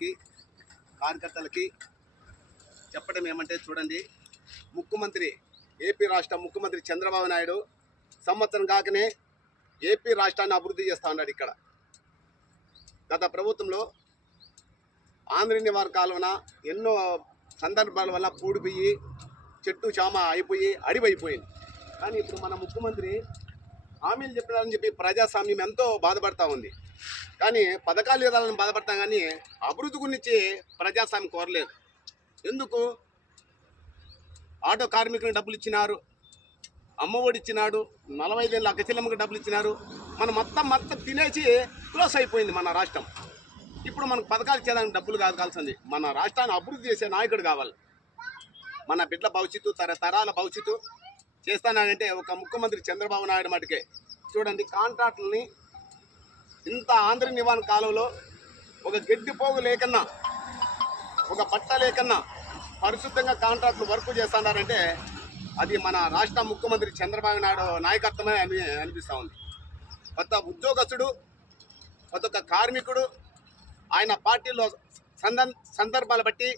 నాయకులకి కార్యకర్తలకి చెప్పడం ఏమంటే, చూడండి, ఏపీ రాష్ట్ర ముఖ్యమంత్రి చంద్రబాబు నాయుడు సంవత్సరం కాకనే ఏపీ రాష్ట్రాన్ని అభివృద్ధి చేస్తూ ఉన్నాడు. ఇక్కడ గత ప్రభుత్వంలో ఆంధ్ర నివారణ కాలువన ఎన్నో సందర్భాల వల్ల పూడిపోయి చెట్టు చామ అయిపోయి అడివైపోయింది. కానీ ఇప్పుడు మన ముఖ్యమంత్రి హామీలు చెప్పినారని చెప్పి ప్రజాస్వామ్యం ఎంతో బాధపడతా ఉంది. కానీ పథకాలు ఇవ్వాలని బాధపడతాం, కానీ అభివృద్ధి గురించి ప్రజాస్వామ్యం కోరలేదు. ఎందుకు? ఆటో కార్మికులకు డబ్బులు ఇచ్చినారు, అమ్మఒడి ఇచ్చినాడు, 45 ఏళ్ళ అక్కచెల్లెమ్మకి డబ్బులు ఇచ్చినారు. మనం మొత్తం తినేసి క్లోజ్ అయిపోయింది మన రాష్ట్రం. ఇప్పుడు మనకు పథకాలు ఇచ్చేదానికి డబ్బులు కావాల్సింది. మన రాష్ట్రాన్ని అభివృద్ధి చేసే నాయకుడు కావాలి. మన బిడ్డల భవిష్యత్తు, తరతరాల భవిష్యత్తు చేస్తానంటే ఒక ముఖ్యమంత్రి చంద్రబాబు నాయుడు మటుకే. చూడండి, కాంట్రాక్టులని ఇంత ఆంధ్ర నివారణ కాలంలో ఒక గడ్డి పోగు లేకన్నా, ఒక బట్ట లేకన్నా పరిశుద్ధంగా కాంట్రాక్టులు వర్క్ చేస్తున్నారంటే అది మన రాష్ట్ర ముఖ్యమంత్రి చంద్రబాబు నాయుడు నాయకత్వమే అనిపిస్తూ ఉంది. కొత్త ఉద్యోగస్తుడు, కొత్త కార్మికుడు, ఆయన పార్టీలో సందర్భాలు బట్టి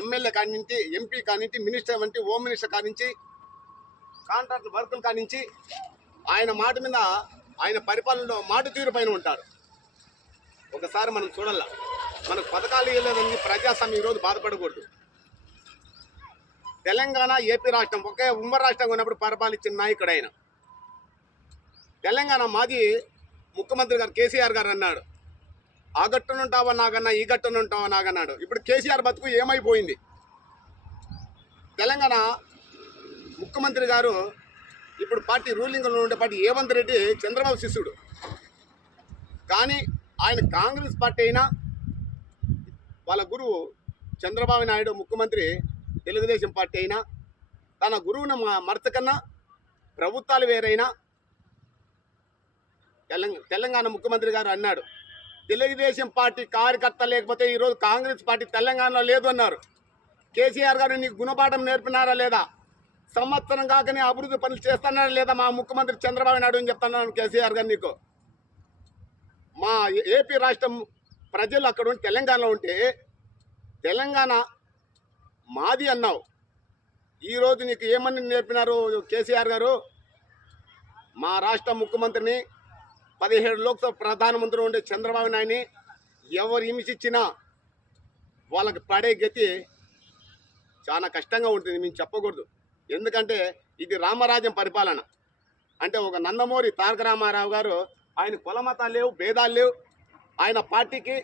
ఎమ్మెల్యే కానించి, ఎంపీ కానించి, మినిస్టర్ వంటి హోమ్ మినిస్టర్ కానించి, కాంట్రాక్ట్ వర్కులు కానించి ఆయన మాట మీద, ఆయన పరిపాలనలో మాట తీరు పైన ఉంటారు. ఒకసారి మనం చూడాల, మనకు పథకాలు ఇవ్వలేదని ప్రజాస్వామ్యం ఈరోజు బాధపడకూడదు. తెలంగాణ, ఏపీ రాష్ట్రం ఒకే ఉమ్మడి రాష్ట్రంగా ఉన్నప్పుడు పరిపాలించిన నాయకుడు ఆయన. తెలంగాణ మాజీ ముఖ్యమంత్రి గారు కేసీఆర్ గారు అన్నాడు, ఆ గట్టునుంటావా నాగన్నా, ఈ గట్టునుంటావా నాగన్నాడు. ఇప్పుడు కేసీఆర్ బతుకు ఏమైపోయింది? తెలంగాణ ముఖ్యమంత్రి గారు ఇప్పుడు పార్టీ రూలింగ్లో ఉండే పార్టీ రేవంత్ రెడ్డి చంద్రబాబు శిష్యుడు. కానీ ఆయన కాంగ్రెస్ పార్టీ అయినా, వాళ్ళ గురువు చంద్రబాబు నాయుడు ముఖ్యమంత్రి తెలుగుదేశం పార్టీ అయినా, తన గురువును మరచకన్నా ప్రభుత్వాలు వేరైనా, తెలంగాణ ముఖ్యమంత్రి గారు అన్నాడు, తెలుగుదేశం పార్టీ కార్యకర్త లేకపోతే ఈరోజు కాంగ్రెస్ పార్టీ తెలంగాణలో లేదు అన్నారు. కేసీఆర్ గారు నీకు గుణపాఠం నేర్పినారా లేదా? సంవత్సరం కాకనే అభివృద్ధి పనులు చేస్తున్నారా లేదా మా ముఖ్యమంత్రి చంద్రబాబు నాయుడు అని చెప్తున్నాను కేసీఆర్ గారు నీకు. మా ఏపీ రాష్ట్రం ప్రజలు అక్కడ ఉండి తెలంగాణలో ఉంటే తెలంగాణ మాది అన్నావు. ఈరోజు నీకు ఏమని నేర్పినారు కేసీఆర్ గారు? మా రాష్ట్ర ముఖ్యమంత్రిని, 17 లోక్సభ ప్రధానమంత్రి ఉండే చంద్రబాబు నాయుడిని ఎవరు హింసించినా వాళ్ళకి పడే గతి చాలా కష్టంగా ఉంటుంది. మేము చెప్పకూడదు, ఎందుకంటే ఇది రామరాజ్యం పరిపాలన. అంటే ఒక నందమూరి తారక రామారావు గారు, ఆయన కుల మతాలు లేవు, భేదాలు లేవు, ఆయన పార్టీకి